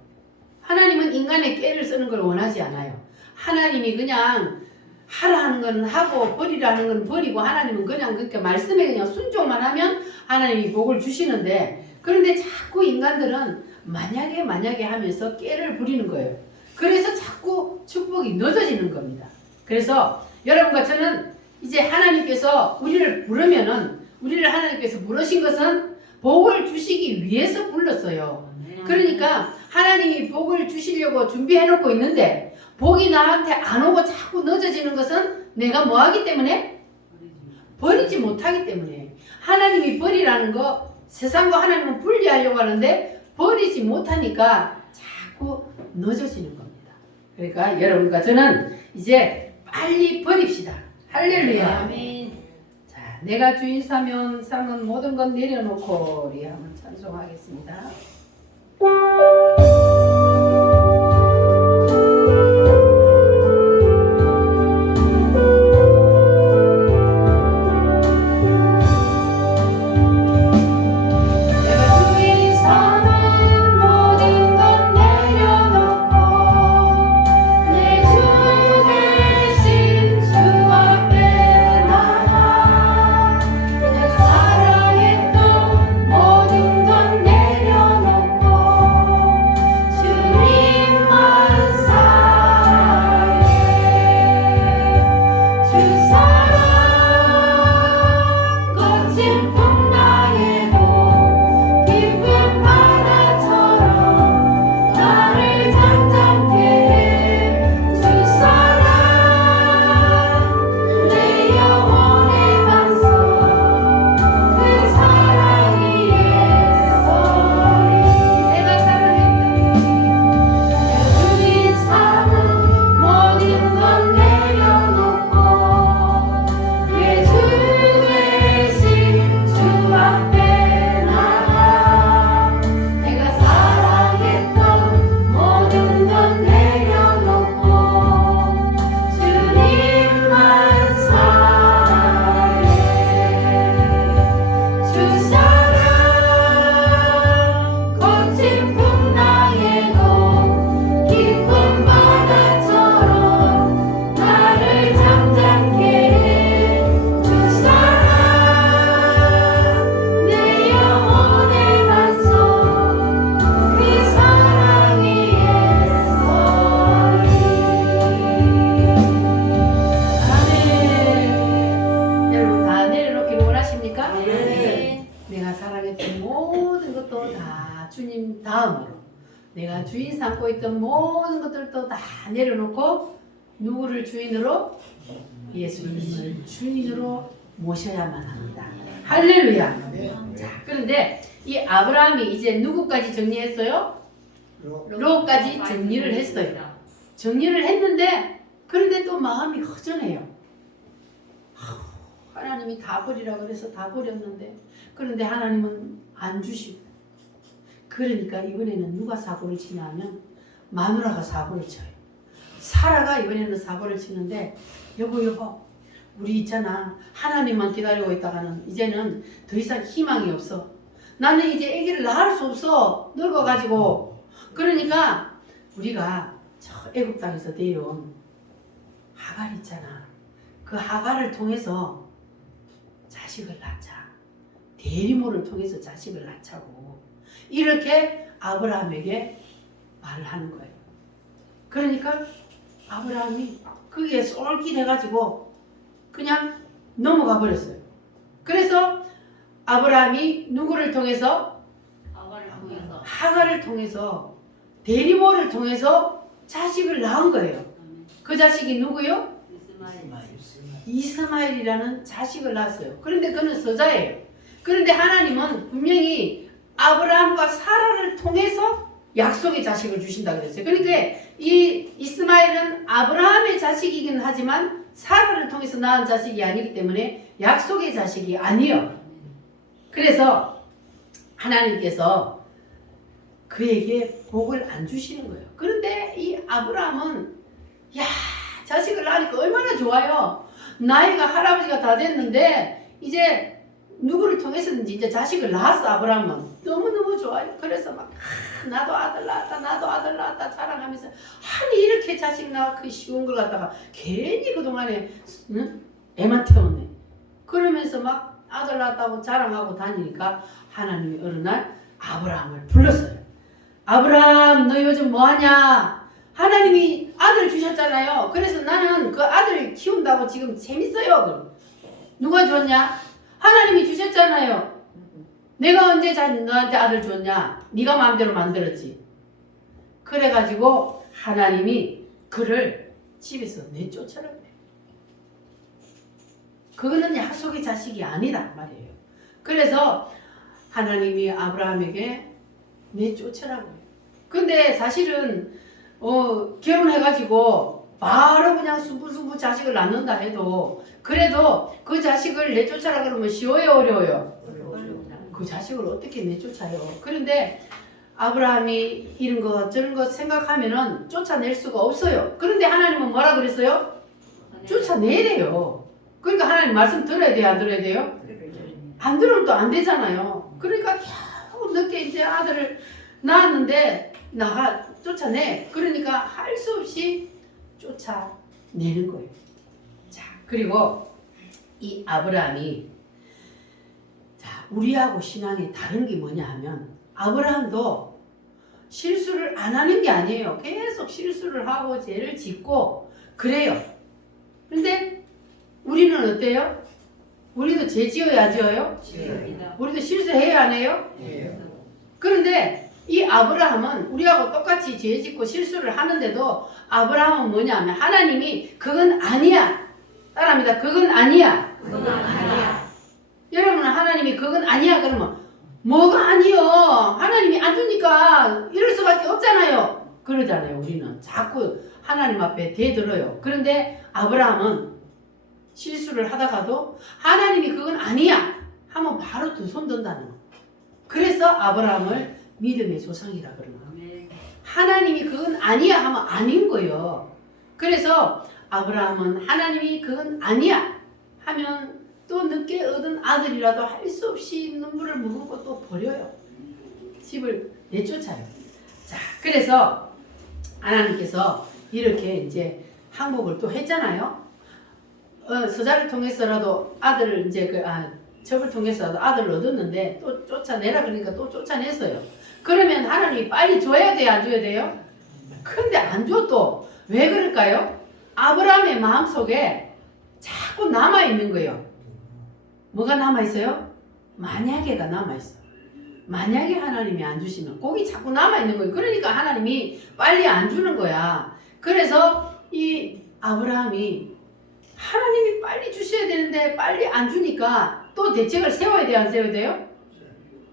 하나님은 인간의 깨를 쓰는 걸 원하지 않아요. 하나님이 그냥 하라 하는 건 하고 버리라 하는 건 버리고 하나님은 그냥 그렇게 말씀에 그냥 순종만 하면 하나님이 복을 주시는데, 그런데 자꾸 인간들은 만약에 하면서 깨를 부리는 거예요. 그래서 자꾸 축복이 늦어지는 겁니다. 그래서 여러분과 저는 이제 하나님께서 우리를 부르면은 우리를 하나님께서 부르신 것은 복을 주시기 위해서 불렀어요. 그러니까 하나님이 복을 주시려고 준비해 놓고 있는데 복이 나한테 안 오고 자꾸 늦어지는 것은 내가 뭐 하기 때문에? 버리지 못하기 때문에. 하나님이 버리라는 거 세상과 하나님은 분리하려고 하는데 버리지 못하니까 자꾸 늦어지는 겁니다. 그러니까 여러분과 저는 이제 빨리 버립시다. 할렐루야. 아멘. 자, 내가 주인 사면 삼은 모든 것 내려놓고 우리 한번 찬송하겠습니다. 내가 주인 삼고 있던 모든 것들도 다 내려놓고 누구를 주인으로? 예수님을 주인으로 모셔야만 합니다. 할렐루야. 자, 그런데 이 아브라함이 이제 누구까지 정리했어요? 롯까지 정리를 했어요. 정리를 했는데 그런데 또 마음이 허전해요. 하나님이 다 버리라고 그래서 다 버렸는데 그런데 하나님은 안 주시고 그러니까 이번에는 누가 사고를 치냐면 마누라가 사고를 쳐요. 사라가 이번에는 사고를 치는데 여보 우리 있잖아 하나님만 기다리고 있다가는 이제는 더 이상 희망이 없어. 나는 이제 아기를 낳을 수 없어. 늙어가지고. 그러니까 우리가 저 애굽 땅에서 내려온 하갈 있잖아. 그 하갈을 통해서 자식을 낳자. 대리모를 통해서 자식을 낳자고 이렇게 아브라함에게 말을 하는 거예요. 그러니까 아브라함이 거기에 쏠깃해가지고 그냥 넘어가 버렸어요. 그래서 아브라함이 누구를 통해서? 하갈을 통해서 대리모를 통해서 자식을 낳은 거예요. 그 자식이 누구요? 이스마엘이라는 자식을 낳았어요. 그런데 그는 서자예요. 그런데 하나님은 분명히 아브라함과 사라를 통해서 약속의 자식을 주신다고 그랬어요. 그러니까 이 이스마엘은 아브라함의 자식이긴 하지만 사라를 통해서 낳은 자식이 아니기 때문에 약속의 자식이 아니에요. 그래서 하나님께서 그에게 복을 안 주시는 거예요. 그런데 이 아브라함은 자식을 낳으니까 얼마나 좋아요. 나이가 할아버지가 다 됐는데 이제 누구를 통해서든지 이제 자식을 낳았어. 아브라함은 너무너무 좋아요. 그래서 막 나도 아들 낳았다 자랑하면서 아니 이렇게 자식 낳기 쉬운 걸 갖다가 괜히 그동안에 애만 태웠네. 그러면서 막 아들 낳았다고 자랑하고 다니니까 하나님이 어느 날 아브라함을 불렀어요. 아브라함 너 요즘 뭐하냐? 하나님이 아들 주셨잖아요. 그래서 나는 그 아들 키운다고 지금 재밌어요. 누가 줬냐? 하나님이 주셨잖아요. 내가 언제 너한테 아들 줬냐? 네가 마음대로 만들었지. 그래가지고 하나님이 그를 집에서 내쫓으라 그래요. 그거는 약속의 자식이 아니다 말이에요. 그래서 하나님이 아브라함에게 내쫓으라고 해요. 근데 사실은 결혼해가지고 바로 그냥 순부순부 자식을 낳는다 해도 그래도 그 자식을 내쫓아라 그러면 쉬워요 어려워요? 그 자식을 어떻게 내쫓아요? 그런데 아브라함이 이런 거 저런 거 생각하면은 쫓아낼 수가 없어요. 그런데 하나님은 뭐라 그랬어요? 쫓아내래요. 그러니까 하나님 말씀 들어야 돼요 안 들어야 돼요? 안 들으면 또 안 되잖아요. 그러니까 겨우 늦게 이제 아들을 낳았는데 쫓아내. 그러니까 할 수 없이 쫓아내는 거예요. 자, 그리고 이 아브라함이 우리하고 신앙이 다른 게 뭐냐 하면 아브라함도 실수를 안 하는 게 아니에요. 계속 실수를 하고 죄를 짓고 그래요. 근데 우리는 어때요? 우리도 죄 지어야 지어요? 우리도 실수해야 안 해요? 그런데 이 아브라함은 우리하고 똑같이 죄 짓고 실수를 하는데도 아브라함은 뭐냐면 하나님이 그건 아니야. 따라합니다. 그건 아니야. 여러분은 하나님이 그건 아니야 그러면 뭐가 아니요? 하나님이 안 주니까 이럴 수밖에 없잖아요. 그러잖아요. 우리는 자꾸 하나님 앞에 대들어요. 그런데 아브라함은 실수를 하다가도 하나님이 그건 아니야 하면 바로 두 손 든다는 거. 그래서 아브라함을 믿음의 조상이라 그러는 거예요. 하나님이 그건 아니야 하면 아닌 거예요. 그래서 아브라함은 하나님이 그건 아니야 하면 또 늦게 얻은 아들이라도 할 수 없이 눈물을 머금고 또 버려요. 집을 내쫓아요. 자, 그래서 하나님께서 이렇게 이제 항복을 또 했잖아요. 서자를 통해서라도 아들을 이제 첩을 통해서라도 아들을 얻었는데 또 쫓아내라 그러니까 또 쫓아냈어요. 그러면 하나님이 빨리 줘야 돼요, 안 줘야 돼요? 근데 안 줘 또. 왜 그럴까요? 아브라함의 마음속에 자꾸 남아있는 거예요. 뭐가 남아있어요? 만약에가 남아있어. 만약에 하나님이 안 주시면 거기 자꾸 남아있는 거예요. 그러니까 하나님이 빨리 안 주는 거야. 그래서 이 아브라함이 하나님이 빨리 주셔야 되는데 빨리 안 주니까 또 대책을 세워야 돼요? 안 세워야 돼요?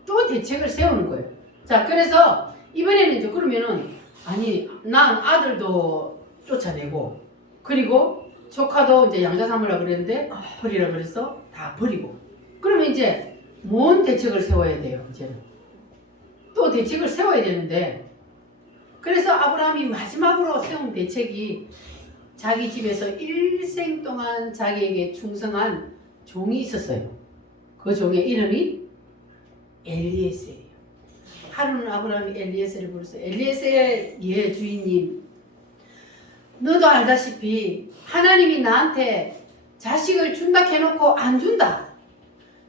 또 대책을 세우는 거예요. 자, 그래서 이번에는 이제 그러면은 아니 난 아들도 쫓아내고 그리고 조카도 이제 양자 삼으려고 그랬는데 버리라 그래서 다 버리고 그러면 이제 뭔 대책을 세워야 돼요? 이제는 또 대책을 세워야 되는데 그래서 아브라함이 마지막으로 세운 대책이 자기 집에서 일생 동안 자기에게 충성한 종이 있었어요. 그 종의 이름이 엘리에셀이에요. 하루는 아브라함이 엘리에셀을 불렀어요. 엘리에셀 예 주인님, 너도 알다시피 하나님이 나한테 자식을 준다 해놓고 안 준다.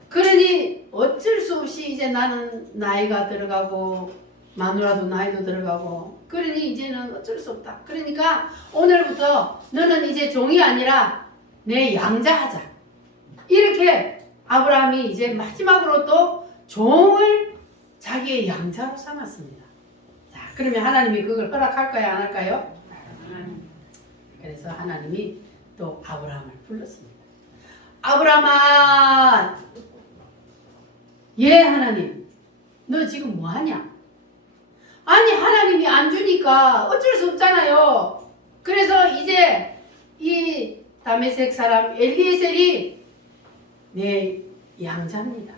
그러니 어쩔 수 없이 이제 나는 나이가 들어가고 마누라도 나이도 들어가고 그러니 이제는 어쩔 수 없다. 그러니까 오늘부터 너는 이제 종이 아니라 내 양자하자. 이렇게 아브라함이 이제 마지막으로 또 종을 자기의 양자로 삼았습니다. 자, 그러면 하나님이 그걸 허락할까요? 안 할까요? 그래서 하나님이 또 아브라함을 불렀습니다. 아브라함아, 예 하나님, 너 지금 뭐하냐? 아니 하나님이 안 주니까 어쩔 수 없잖아요. 그래서 이제 이 다메섹 사람 엘리에셀이 내 양자입니다.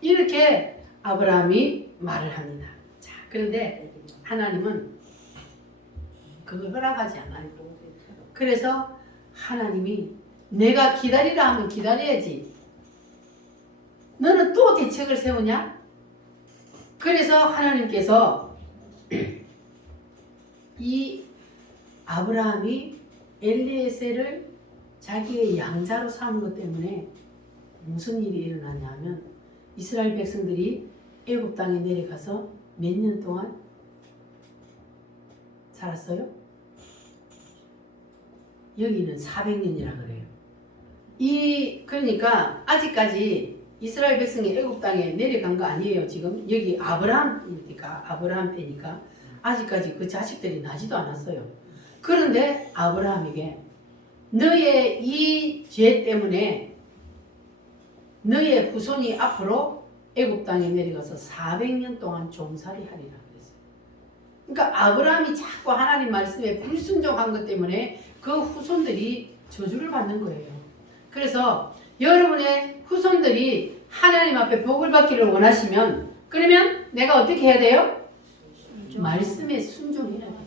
이렇게 아브라함이 말을 합니다. 자, 그런데 하나님은 그걸 허락하지 않아요. 그래서 하나님이 내가 기다리라 하면 기다려야지. 너는 또 대책을 세우냐? 그래서 하나님께서 이 아브라함이 엘리에셀을 자기의 양자로 삼은 것 때문에 무슨 일이 일어났냐면 이스라엘 백성들이 애굽 땅에 내려가서 몇 년 동안 살았어요? 여기는 400년이라 그래요. 그러니까 아직까지 이스라엘 백성이 애굽 땅에 내려간 거 아니에요. 지금 여기 아브라함 때니까 아직까지 그 자식들이 나지도 않았어요. 그런데 아브라함에게 너의 이 죄 때문에 너의 후손이 앞으로 애굽 땅에 내려가서 400년 동안 종살이 하리라 그랬어요. 그러니까 아브라함이 자꾸 하나님 말씀에 불순종한 것 때문에 그 후손들이 저주를 받는 거예요. 그래서 여러분의 후손들이 하나님 앞에 복을 받기를 원하시면 그러면 내가 어떻게 해야 돼요? 말씀에 순종해야 돼요.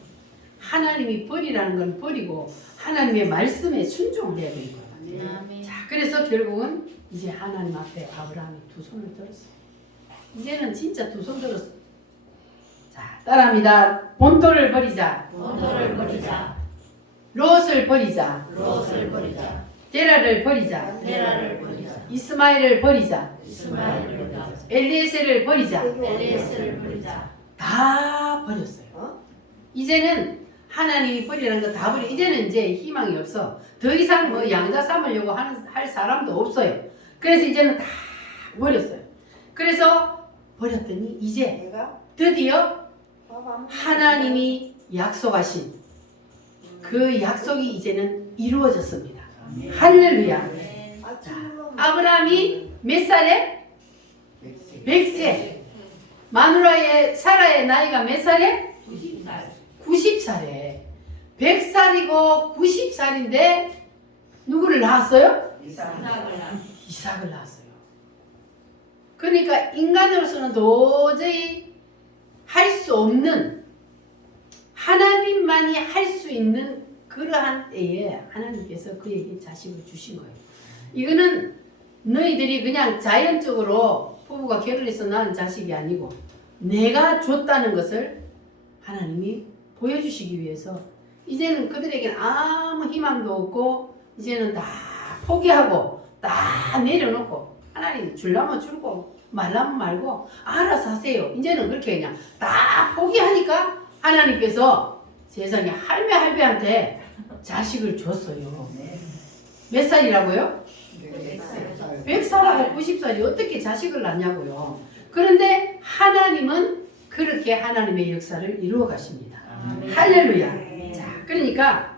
하나님이 버리라는 건 버리고 하나님의 말씀에 순종을 해야 되는 거예요. 아멘. 자, 그래서 결국은 이제 하나님 앞에 아브라함이 두 손을 들었어요. 이제는 진짜 두 손 들었어요. 자, 따라합니다. 본토를 버리자. 본토를 버리자. 롯을 버리자. 롯을 버리자. 게라를 버리자. 테라를 버리자. 이스마엘을 버리자. 이스마엘을 버리자. 엘리에셀을 버리자. 엘리에스를 버리자. 다 버렸어요. 이제는 하나님이 버리라는 거 다 버려. 이제는 이제 희망이 없어. 더 이상 뭐 양자 삼으려고 할 사람도 없어요. 그래서 이제는 다 버렸어요. 그래서 버렸더니 이제 드디어 하나님이 약속하신 그 약속이 이제는 이루어졌습니다. 할렐루야. 아브라함이 몇 살에? 100세. 마누라의 사라의 나이가 몇 살에? 90살에. 100살이고 90살인데 누구를 낳았어요? 이삭을 낳았어요. 그러니까 인간으로서는 도저히 할 수 없는, 하나님만이 할 수 있는 그러한 때에 하나님께서 그에게 자식을 주신 거예요. 이거는 너희들이 그냥 자연적으로 부부가 결혼해서 낳은 자식이 아니고 내가 줬다는 것을 하나님이 보여주시기 위해서 이제는 그들에게는 아무 희망도 없고 이제는 다 포기하고 다 내려놓고 하나님 줄라면 줄고 말라면 말고 알아서 하세요. 이제는 그렇게 그냥 다 포기하니까 하나님께서 세상에 할배한테 자식을 줬어요. 몇 살이라고요? 100살하고 90살이 어떻게 자식을 낳냐고요. 그런데 하나님은 그렇게 하나님의 역사를 이루어 가십니다. 할렐루야. 자, 그러니까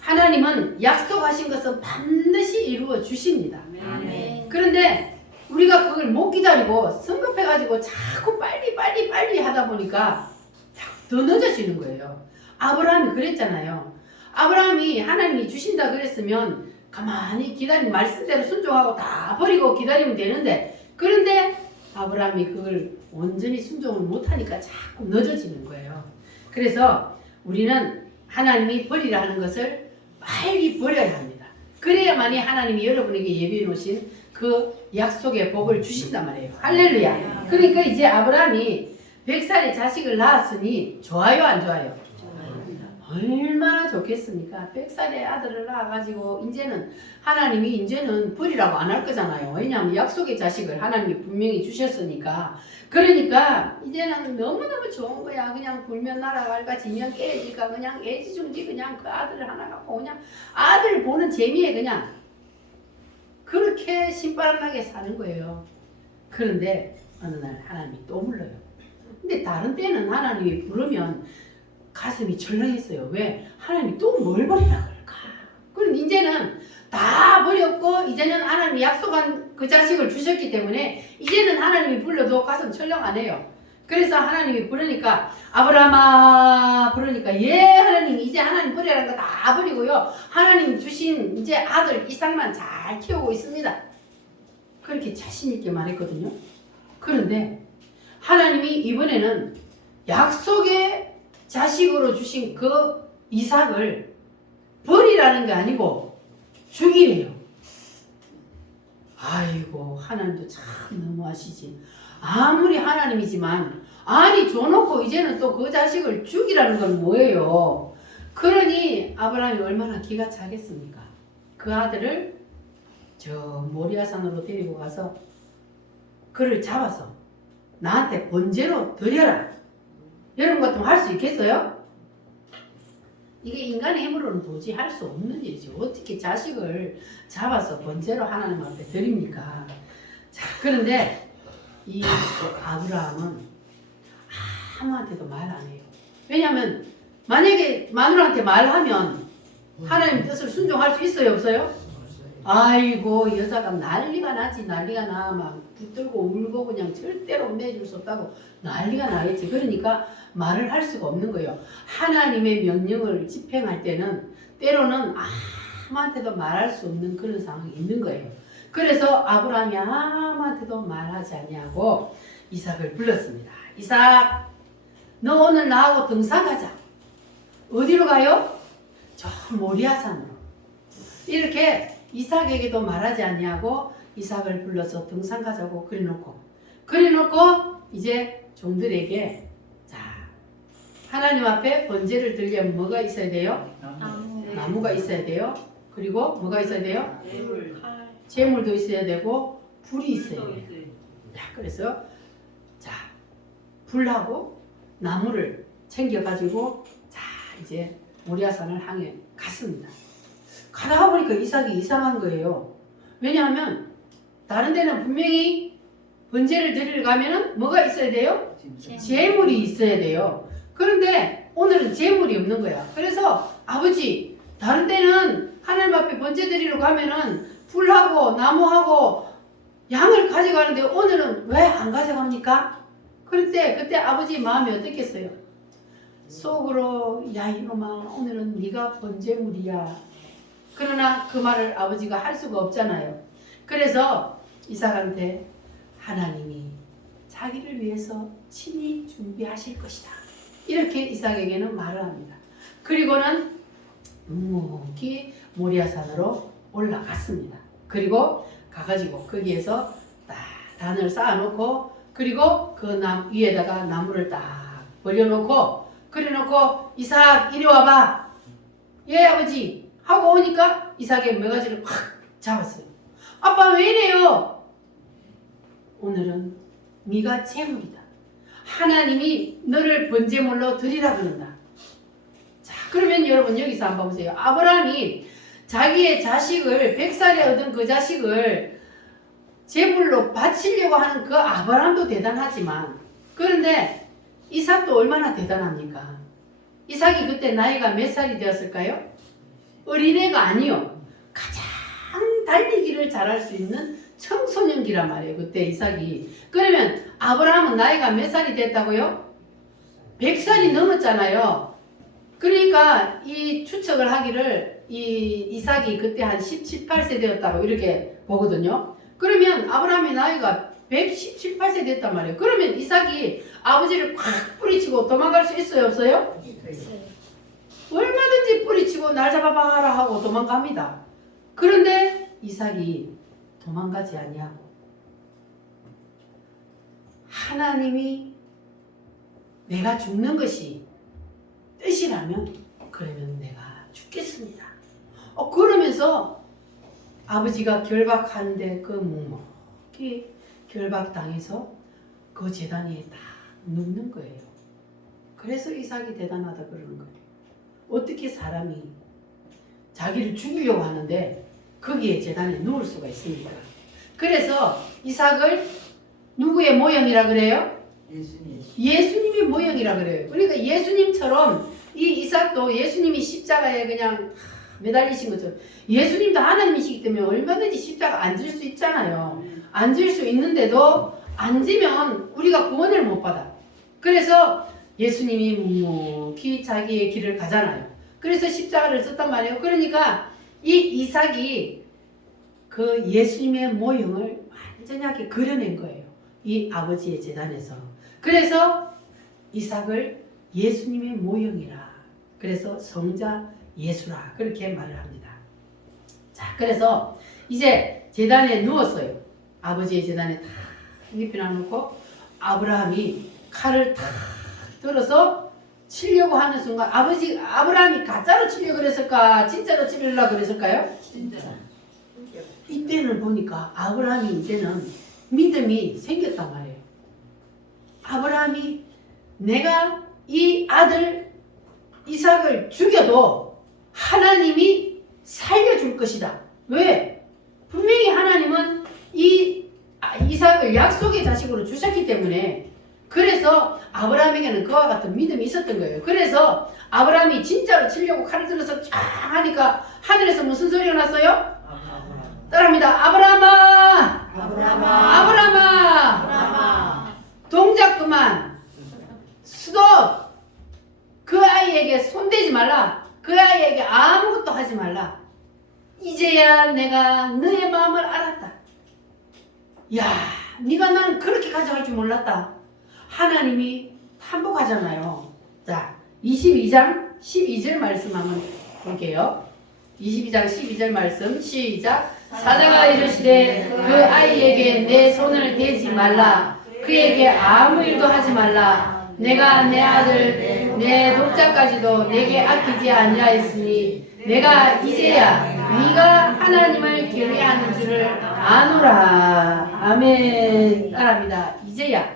하나님은 약속하신 것은 반드시 이루어 주십니다. 그런데 우리가 그걸 못 기다리고 성급해가지고 자꾸 빨리 하다 보니까 더 늦어지는 거예요. 아브라함이 그랬잖아요. 아브라함이 하나님이 주신다 그랬으면 가만히 기다리면 말씀대로 순종하고 다 버리고 기다리면 되는데, 그런데 아브라함이 그걸 온전히 순종을 못하니까 자꾸 늦어지는 거예요. 그래서 우리는 하나님이 버리라 하는 것을 빨리 버려야 합니다. 그래야만이 하나님이 여러분에게 예비해 놓으신 그 약속의 복을 주신단 말이에요. 할렐루야. 그러니까 이제 아브라함이 100살의 자식을 낳았으니 좋아요, 안 좋아요? 얼마나 좋겠습니까? 100살의 아들을 낳아가지고 이제는 하나님이 이제는 버리라고 안 할 거잖아요. 왜냐하면 약속의 자식을 하나님이 분명히 주셨으니까. 그러니까 이제는 너무너무 좋은 거야. 그냥 굴면 날아갈까 지면 깨지까 그냥 애지중지 그냥 그 아들을 하나 갖고 그냥 아들 보는 재미에 그냥 그렇게 신바람나게 사는 거예요. 그런데 어느 날 하나님이 또 불러요. 근데 다른 때는 하나님이 부르면 가슴이 철렁했어요. 왜? 하나님이 또 뭘 버리라 그럴까? 그럼 이제는 다 버렸고 이제는 하나님이 약속한 그 자식을 주셨기 때문에 이제는 하나님이 불러도 가슴 철렁 안 해요. 그래서 하나님이 부르니까 아브라함아 부르니까 예 하나님 이제 하나님 버리라는 거 다 버리고요. 하나님 주신 이제 아들 이삭만 잘 키우고 있습니다. 그렇게 자신 있게 말했거든요. 그런데 하나님이 이번에는 약속의 자식으로 주신 그 이삭을 버리라는 게 아니고 죽이래요. 아이고 하나님도 참 너무하시지. 아무리 하나님이지만 아니 줘놓고 이제는 또 그 자식을 죽이라는 건 뭐예요? 그러니 아브라함이 얼마나 기가 차겠습니까? 그 아들을 저 모리아산으로 데리고 가서 그를 잡아서 나한테 번제로 드려라. 여러분 같으면 할 수 있겠어요? 이게 인간의 힘으로는 도저히 할 수 없는 일이죠. 어떻게 자식을 잡아서 번제로 하나님 앞에 드립니까? 자, 그런데 이 아브라함은 아무한테도 말 안 해요. 왜냐하면 만약에 마누라한테 말하면 하나님 뜻을 순종할 수 있어요, 없어요? 아이고 여자가 난리가 나지. 난리가 나. 막 붙들고 울고 그냥 절대로 내줄 수 없다고 난리가 나겠지. 그러니까 말을 할 수가 없는 거예요. 하나님의 명령을 집행할 때는 때로는 아무한테도 말할 수 없는 그런 상황이 있는 거예요. 그래서 아브라함이 아무한테도 말하지 아니하고 이삭을 불렀습니다. 이삭, 너 오늘 나하고 등산 가자. 어디로 가요? 저 모리아산으로. 이렇게 이삭에게도 말하지 아니하고 이삭을 불러서 등산 가자고 그래놓고 이제 종들에게 자, 하나님 앞에 번제를 드리려면 뭐가 있어야 돼요? 나무가 있어야 돼요. 그리고 뭐가 있어야 돼요? 재물도 있어야 되고 불이 있어야 돼요. 자, 그래서 자, 불하고 나무를 챙겨가지고 자, 이제 모리아산을 향해 갔습니다. 가다가 보니까 이삭이 이상한 거예요. 왜냐하면 다른 데는 분명히 번제를 드리러 가면은 뭐가 있어야 돼요? 재물이 있어야 돼요. 그런데 오늘은 재물이 없는 거야. 그래서 아버지, 다른 데는 하나님 앞에 번제 드리러 가면은 불하고 나무하고 양을 가져가는데 오늘은 왜 안 가져갑니까? 그때 아버지 마음이 어떻겠어요? 속으로 야 이놈아, 오늘은 네가 번제물이야. 그러나 그 말을 아버지가 할 수가 없잖아요. 그래서 이삭한테 하나님이 자기를 위해서 친히 준비하실 것이다. 이렇게 이삭에게는 말을 합니다. 그리고는 묵묵히 모리아산으로 올라갔습니다. 그리고 가가지고 거기에서 딱 단을 쌓아놓고 그리고 그 남 위에다가 나무를 딱 벌려놓고 그래놓고 이삭 이리 와봐. 예 아버지 하고 오니까 이삭의 매가지를 확 잡았어요. 아빠 왜 이래요? 오늘은 네가 재물이다. 하나님이 너를 번제물로 드리라 그런다. 자, 그러면 여러분 여기서 한번 보세요. 아브라함이 자기의 자식을 100살에 얻은 그 자식을 제물로 바치려고 하는 그 아브라함도 대단하지만 그런데 이삭도 얼마나 대단합니까? 이삭이 그때 나이가 몇 살이 되었을까요? 어린애가 아니요. 가장 달리기를 잘할 수 있는 청소년기란 말이에요. 그때 이삭이. 그러면 아브라함은 나이가 몇 살이 됐다고요? 100살이 넘었잖아요. 그러니까 이 추측을 하기를 이 이삭이 그때 한 17, 18세 되었다고 이렇게 보거든요. 그러면 아브라함의 나이가 117, 18세 됐단 말이에요. 그러면 이삭이 아버지를 콱 뿌리치고 도망갈 수 있어요? 없어요? 얼마든지 뿌리치고 날 잡아봐라 하고 도망갑니다. 그런데 이삭이 도망가지 아니하고 하나님이 내가 죽는 것이 뜻이라면 그러면 내가 죽겠습니다. 그러면서 아버지가 결박하는데 그 묵묵히 결박당해서 그 제단 위에 딱 눕는 거예요. 그래서 이삭이 대단하다 그러는 거예요. 어떻게 사람이 자기를 죽이려고 하는데 거기에 제단에 누울 수가 있습니까? 그래서 이삭을 누구의 모형이라 그래요? 예수님의 모형이라 그래요. 그러니까 예수님처럼 이 이삭도 예수님이 십자가에 그냥 매달리신 것처럼 예수님도 하나님이시기 때문에 얼마든지 십자가 앉을 수 있잖아요. 앉을 수 있는데도 앉으면 우리가 구원을 못 받아. 그래서 예수님이 묵묵히 자기의 길을 가잖아요. 그래서 십자가를 졌단 말이에요. 그러니까 이 이삭이 그 예수님의 모형을 완전하게 그려낸 거예요. 이 아버지의 제단에서. 그래서 이삭을 예수님의 모형이라. 그래서 성자 예수라. 그렇게 말을 합니다. 자, 그래서 이제 제단에 누웠어요. 아버지의 제단에 탁 잎이 놔놓고 아브라함이 칼을 탁 들어서 치려고 하는 순간 아브라함이 가짜로 치려고 그랬을까? 진짜로 치려고 그랬을까요? 진짜. 이때는 보니까 아브라함이 이제는 믿음이 생겼단 말이에요. 아브라함이 내가 이 아들 이삭을 죽여도 하나님이 살려줄 것이다. 왜? 분명히 하나님은 이 이삭을 약속의 자식으로 주셨기 때문에 그래서 아브라함에게는 그와 같은 믿음이 있었던 거예요. 그래서 아브라함이 진짜로 치려고 칼을 들어서 쫙 하니까 하늘에서 무슨 소리가 났어요? 따라합니다. 아브라함아! 아브라함아! 아브라함아! 아브라함아! 동작 그만! 스톱! 그 아이에게 손대지 말라. 그 아이에게 아무것도 하지 말라. 이제야 내가 너의 마음을 알았다. 야, 네가 나는 그렇게 가져갈 줄 몰랐다. 하나님이 탐복하잖아요. 자, 22장 12절 말씀 한번 볼게요. 22장 12절 말씀 시작. 사자가 이르시되 그 아이에게 내 손을 대지 말라. 그에게 아무 일도 하지 말라. 내가 내 아들 내 독자까지도 내게 아끼지 아니하였으니 내가 이제야 네가 하나님을 경외하는 줄을 아노라. 아멘. 따라합니다. 이제야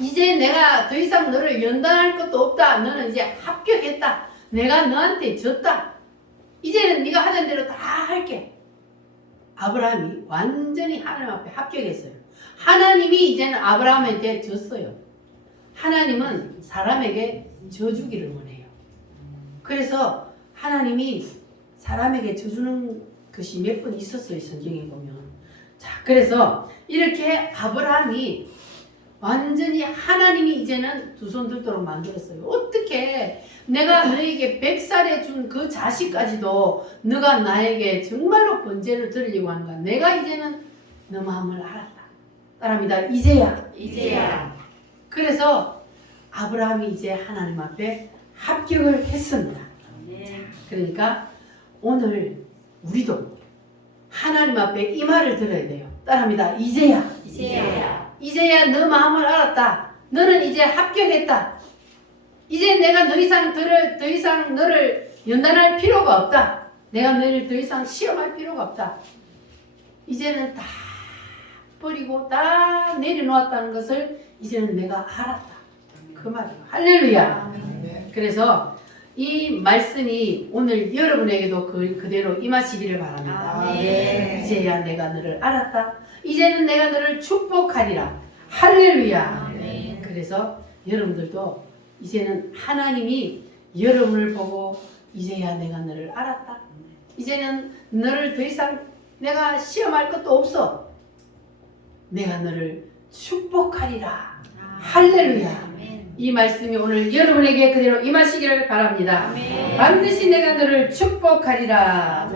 이제 내가 더 이상 너를 연단할 것도 없다. 너는 이제 합격했다. 내가 너한테 졌다. 이제는 네가 하던 대로 다 할게. 아브라함이 완전히 하나님 앞에 합격했어요. 하나님이 이제는 아브라함한테 졌어요. 하나님은 사람에게 져주기를 원해요. 그래서 하나님이 사람에게 져주는 것이 몇 번 있었어요. 성경에 보면. 자, 그래서 이렇게 아브라함이 완전히 하나님이 이제는 두 손 들도록 만들었어요. 어떻게 내가 너에게 100살에 준 그 자식까지도 너가 나에게 정말로 번제를 드리려고 하는가. 내가 이제는 너 마음을 알았다. 따라합니다. 이제야. 그래서 아브라함이 이제 하나님 앞에 합격을 했습니다. 그러니까 오늘 우리도 하나님 앞에 이 말을 들어야 돼요. 따라합니다. 이제야 너 마음을 알았다. 너는 이제 합격했다. 이제 내가 더 이상 너를 연단할 필요가 없다. 내가 너를 더 이상 시험할 필요가 없다. 이제는 다 버리고 다 내려놓았다는 것을 이제는 내가 알았다. 그 말이에요. 할렐루야. 그래서 이 말씀이 오늘 여러분에게도 그대로 임하시기를 바랍니다. 이제야 내가 너를 알았다. 이제는 내가 너를 축복하리라. 할렐루야. 그래서 여러분들도 이제는 하나님이 여러분을 보고 이제야 내가 너를 알았다. 이제는 너를 더 이상 내가 시험할 것도 없어. 내가 너를 축복하리라. 할렐루야. 이 말씀이 오늘 여러분에게 그대로 임하시기를 바랍니다. 반드시 내가 너를 축복하리라.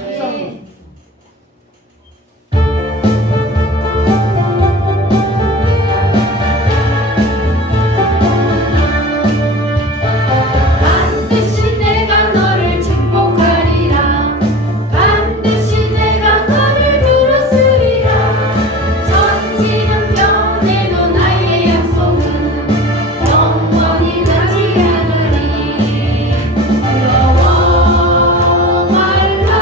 반드시 내가 너를 축복하리라. 반드시 내가 너를 들었으리라. 천지는 변해도 나의 약속은 영원히 가지 않으리. 두려워 말라.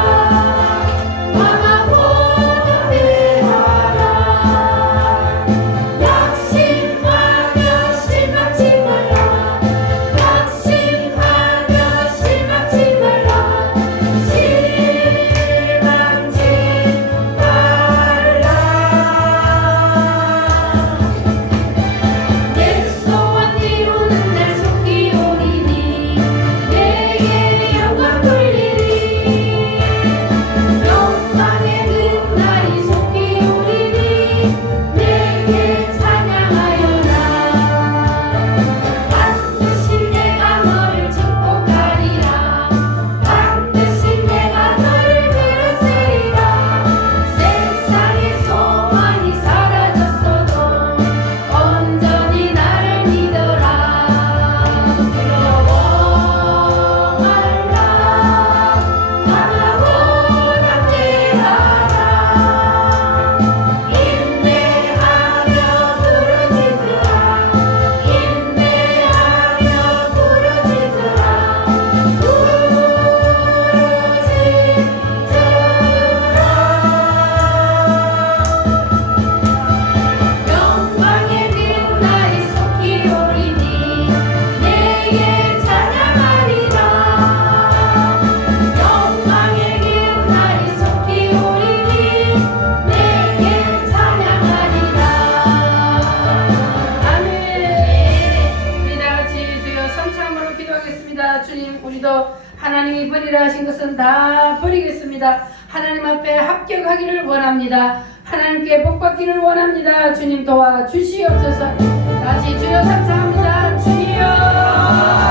믿음으로 기도하겠습니다. 주님, 우리도 하나님이 버리라 하신 것은 다 버리겠습니다. 하나님 앞에 합격하기를 원합니다. 하나님께 복받기를 원합니다. 주님 도와주시옵소서. 다시 주여 감사합니다. 주여.